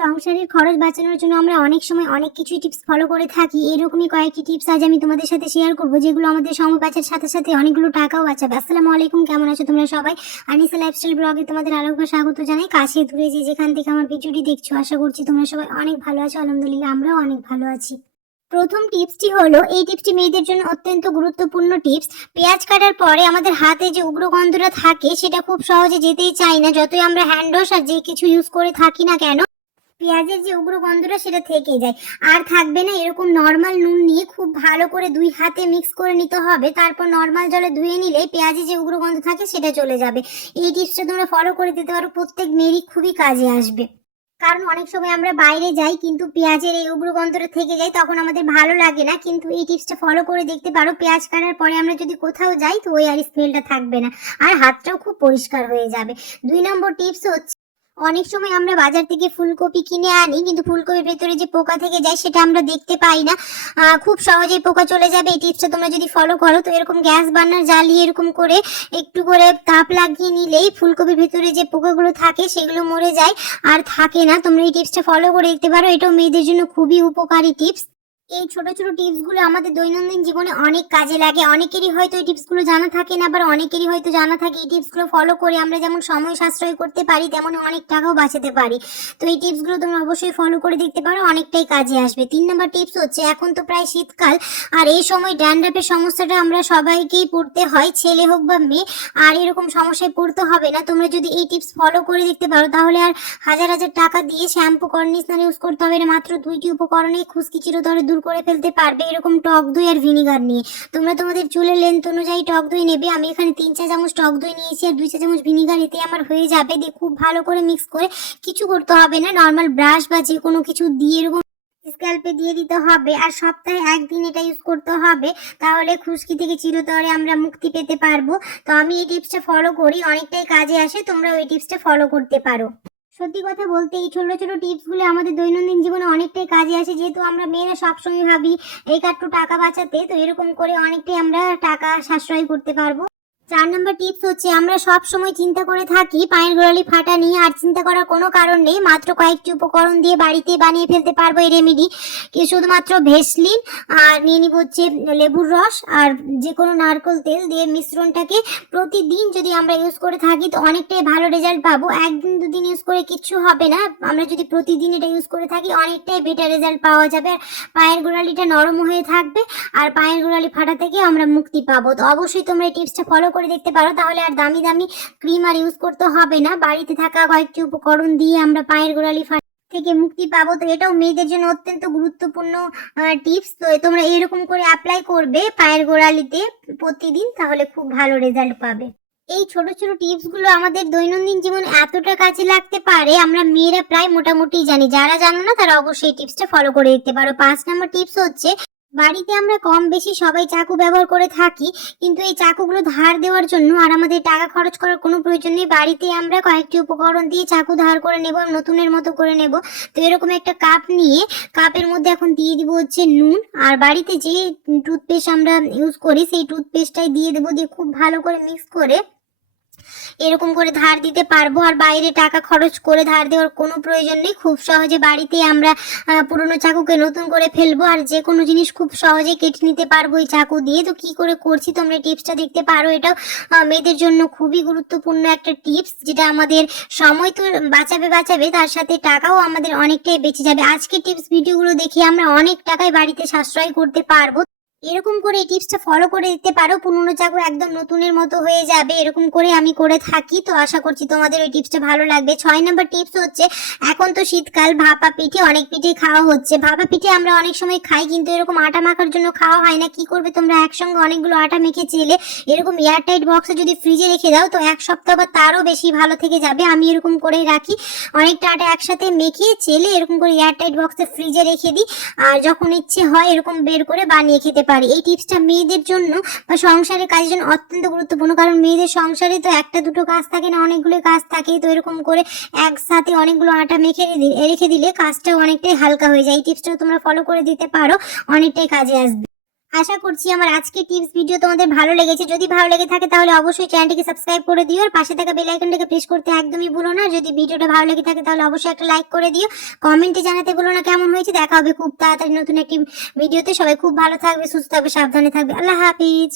সংসারের খরচ বাঁচানোর জন্য আমরা অনেক সময় অনেক কিছুই টিপস ফলো করে থাকি। এরকমই কয়েকটি টিপস আজ আমি তোমাদের সাথে শেয়ার করব, যেগুলো আমাদের সময় বাঁচার সাথে সাথে অনেকগুলো টাকাও বাঁচাবে। আসসালামু আলাইকুম, কেমন আছো তোমরা সবাই? আনিসা লাইফস্টাইল ব্লগে তোমাদের আরেকবার স্বাগত জানাই। কাছে দূরে যে যেখান থেকে আমার ভিডিওটি দেখছ, আশা করছি তোমরা সবাই অনেক ভালো আছো। আলহামদুলিল্লাহ, আমরাও অনেক ভালো আছি। প্রথম টিপসটি হলো, এই টিপসটি মেয়েদের জন্য অত্যন্ত গুরুত্বপূর্ণ টিপস পেঁয়াজ কাটার পরে আমাদের হাতে যে উগ্রগন্ধটা থাকে, সেটা খুব সহজে যেতেই চাই না। যতই আমরা হ্যান্ড ওয়াশ আর যে কিছু ইউজ করে থাকি না কেন পেঁয়াজের যে উগ্র গন্ধটা সেটা থেকে যায়। আর থাকবে না এরকম নর্মাল নুন নিয়ে খুব ভালো করে দুই হাতে মিক্স করে নিতে হবে। তারপর নর্মাল জলে ধুয়ে নিলে পেঁয়াজে যে উগ্র গন্ধ থাকে সেটা চলে যাবে। এই টিপসটা তোমরা ফলো করে দিতে পারো। প্রত্যেক মেয়েরই খুবই কাজে আসবে। কারণ অনেক সময় আমরা বাইরে যাই কিন্তু পেঁয়াজের এই উগ্র গন্ধটা থেকে যায় তখন আমাদের ভালো লাগে না। কিন্তু এই টিপসটা ফলো করে দেখতে পারো। পেঁয়াজ কাটার পরে আমরা যদি কোথাও যাই তো ওই আর স্মেলটা থাকবে না। আর হাতটাও খুব পরিষ্কার হয়ে যাবে। দুই নম্বর টিপস হচ্ছে অনেক সময় আমরা বাজার থেকে ফুলকপি কিনে আনি, কিন্তু ফুলকপির ভেতরে যে পোকা থেকে যায় সেটা আমরা দেখতে পাই না। খুব সহজেই পোকা চলে যাবে, এই টিপসটা তোমরা যদি ফলো করো, তো এরকম গ্যাস বার্নার জ্বালিয়ে এরকম করে একটু করে তাপ লাগিয়ে নিলেই ফুলকপির ভেতরে যে পোকাগুলো থাকে সেগুলো মরে যায়, আর থাকে না। তোমরা এই টিপসটা ফলো করে দেখতে পারো, এটাও মেয়েদের জন্য খুবই উপকারী টিপস এই ছোট ছোট টিপসগুলো আমাদের দৈনন্দিন জীবনে অনেক কাজে লাগে। অনেকেরই হয়তো এই টিপসগুলো জানা থাকে না, আবার অনেকেরই হয়তো জানা থাকে। এই টিপসগুলো ফলো করে আমরা যেমন সময় সাশ্রয় করতে পারি তেমন অনেক টাকাও বাঁচাতে পারি। তো এই টিপসগুলো তোমরা অবশ্যই ফলো করে দেখতে পারো, অনেকটাই কাজে আসবে। তিন নম্বর টিপস হচ্ছে, এখন তো প্রায় শীতকাল, আর এই সময় ড্যান্ড্রাফের সমস্যাটা আমরা সবাইকেই পড়তে হয়, ছেলে হোক বা মেয়ে, আর এরকম সমস্যায় পড়তে হবে না। তোমরা যদি এই টিপস ফলো করে দেখতে পারো, তাহলে আর হাজার হাজার টাকা দিয়ে শ্যাম্পু কন্ডিশনার ইউজ করতে হবে। না মাত্র দুইটি উপকরণে খুশকি চিরতরে দূর করে ফেলতে পারবে এরকম টক দই আর ভিনিগার নিয়ে। তোমরা তোমাদের চুলের লেন্থ অনুযায়ী টক দই নেবে। আমি এখানে তিন চা চামচ টক দই নিয়েছি আর দুই চা চামচ ভিনিগার এতে আমার হয়ে যাবে। দিয়ে খুব ভালো করে মিক্স করে কিছু করতে হবে না। নর্মাল ব্রাশ বা যে কোনো কিছু দিয়ে এরকম স্ক্যাল্পে দিয়ে দিতে হবে। আর সপ্তাহে একদিন এটা ইউজ করতে হবে। তাহলে খুশকি থেকে চিরতরে আমরা মুক্তি পেতে পারব। তো আমি এই টিপসটা ফলো করি। অনেকটাই কাজে আসে। তোমরা ওই টিপসটা ফলো করতে পারো। সত্যি কথা বলতে এই ছোট ছোট টিপসগুলো আমাদের দৈনন্দিন জীবনে অনেকটাই কাজে আসে। যেহেতু আমরা মেয়েরা সবসময় ভাবি, এই কাটটু টাকা বাঁচাতে, তো এরকম করে অনেকটাই আমরা টাকা সাশ্রয় করতে পারব। চার নম্বর টিপস হচ্ছে, আমরা সব সময় চিন্তা করে থাকি, পায়ের গোড়ালি ফাটা নিয়ে আর চিন্তা করার কোনো কারণ নেই, মাত্র কয়েকটি উপকরণ দিয়ে বাড়িতে বানিয়ে ফেলতে পারব এই রেমেডি কি শুধুমাত্র ভেসলিন আর নিয়ে নিব হচ্ছে লেবুর রস আর যে কোনো নারকেল তেল দিয়ে মিশ্রণটাকে প্রতিদিন যদি আমরা ইউজ করে থাকি, তো অনেকটাই ভালো রেজাল্ট পাবো। একদিন দুদিন ইউজ করে কিচ্ছু হবে না, আমরা যদি প্রতিদিন এটা ইউজ করে থাকি, অনেকটাই বেটার রেজাল্ট পাওয়া যাবে। আর পায়ের গোড়ালিটা নরম হয়ে থাকবে, আর পায়ের গোড়ালি ফাটা থেকে আমরা মুক্তি পাবো। তো অবশ্যই তোমরা এই টিপসটা ফলো করে দেখতে পারো, তাহলে আর দামি দামি ক্রিম আর ইউজ করতে হবে না। বাড়িতে থাকা কয়েকটি উপকরণ দিয়ে আমরা পায়ের গোড়ালি থেকে মুক্তি পাবো। তো এটাও মেয়েদের জন্য অত্যন্ত গুরুত্বপূর্ণ টিপস তো তোমরা এরকম করে অ্যাপ্লাই করবে পায়ের গোড়ালিতে প্রতিদিন, তাহলে খুব ভালো রেজাল্ট পাবে। এই ছোট ছোট টিপসগুলো আমাদের দৈনন্দিন জীবনে এতটা কাজে লাগতে পারে, আমরা মেয়েরা প্রায় মোটামুটি জানি। যারা জানো না, তারা অবশ্যই টিপসটা ফলো করে দেখতে পারো। পাঁচ নম্বর টিপস হচ্ছে বাড়িতে আমরা কম বেশি সবাই চাকু ব্যবহার করে থাকি, কিন্তু এই চাকুগুলো ধার দেওয়ার জন্য আর আমাদের টাকা খরচ করার কোনো প্রয়োজন নেই। বাড়িতে আমরা কয়েকটি উপকরণ দিয়ে চাকু ধার করে নেব, নতুনের মতো করে নেব। তো এরকম একটা কাপ নিয়ে, কাপের মধ্যে এখন দিয়ে দিব হচ্ছে নুন। আর বাড়িতে যে টুথপেস্ট আমরা ইউজ করি, সেই টুথপেস্টটাই দিয়ে দেবো দিয়ে খুব ভালো করে মিক্স করে এরকম করে ধার দিতে পারব আর বাইরে টাকা খরচ করে ধার দেওয়ার কোনো প্রয়োজন নেই। খুব সহজে বাড়িতে আমরা পুরনো চাকুকে নতুন করে ফেলব আর যে কোনো জিনিস খুব সহজে কেটে নিতে পারব এই চাকু দিয়ে। তো কি করে করছি তোমরা টিপসটা দেখতে পারো এটাও। মেয়েদের জন্য খুবই গুরুত্বপূর্ণ একটা টিপস যেটা আমাদের সময় তো বাঁচাবে বাঁচাবে, তার সাথে টাকাও আমাদের অনেকটাই বেঁচে যাবে। আজকে টিপস ভিডিওগুলো দেখে আমরা অনেক টাকায় বাড়িতে সাশ্রয় করতে পারব। এরকম করে এই টিপসটা ফলো করে দিতে পারো। পুরনো চাকু একদম নতুনের মতো হয়ে যাবে। এরকম করে আমি করে থাকি। তো আশা করছি তোমাদের ওই টিপসটা ভালো লাগবে। ছয় নম্বর টিপস হচ্ছে, এখন তো শীতকাল, ভাপা পিঠে অনেক পিঠে খাওয়া হচ্ছে। ভাপা পিঠে আমরা অনেক সময় খাই, কিন্তু এরকম আটা মাখার জন্য খাওয়া হয় না। কি করবে তোমরা? একসঙ্গে অনেকগুলো আটা মেখে চেলে এরকম এয়ারটাইট বক্সে যদি ফ্রিজে রেখে দাও, তো এক সপ্তাহ বা তারও বেশি ভালো থেকে যাবে। আমি এরকম করেই রাখি। অনেকটা আটা একসাথে মেখে চেলে এরকম করে এয়ারটাইট বক্সে ফ্রিজে রেখে দিই। আর যখন ইচ্ছে হয়, এরকম বের করে বানিয়ে খেতে পারি। এই টিপসটা মেয়েদের জন্য বা সংসারের কাজের জন্য অত্যন্ত গুরুত্বপূর্ণ। কারণ মেয়েদের সংসারে তো একটা দুটো কাজ থাকে না অনেকগুলো কাজ থাকে। তো এরকম করে একসাথে অনেকগুলো আটা মেখে রেখে দিলে কাজটা অনেকটাই হালকা হয়ে যায়। এই টিপসটা তোমরা ফলো করে দিতে পারো, অনেকটাই কাজে আসবে। আশা করছি আমার আজকে টিপস ভিডিও তোমাদের ভালো লেগেছে। যদি ভালো লেগে থাকে তাহলে অবশ্যই চ্যানেলটিকে সাবস্ক্রাইব করে দিও আর পাশে থাকা বেল আইকনটাকে প্রেস করতে একদমই ভুলো না। যদি ভিডিওটা ভালো লেগে থাকে তাহলে অবশ্যই একটা লাইক করে দিও। কমেন্টে জানাতে ভুলো না কেমন হয়েছে। দেখা হবে খুব তাড়াতাড়ি নতুন একটি ভিডিওতে সবাই খুব ভালো থাকবে, সুস্থ থাকবে, সাবধানে থাকবে। আল্লাহ হাফিজ।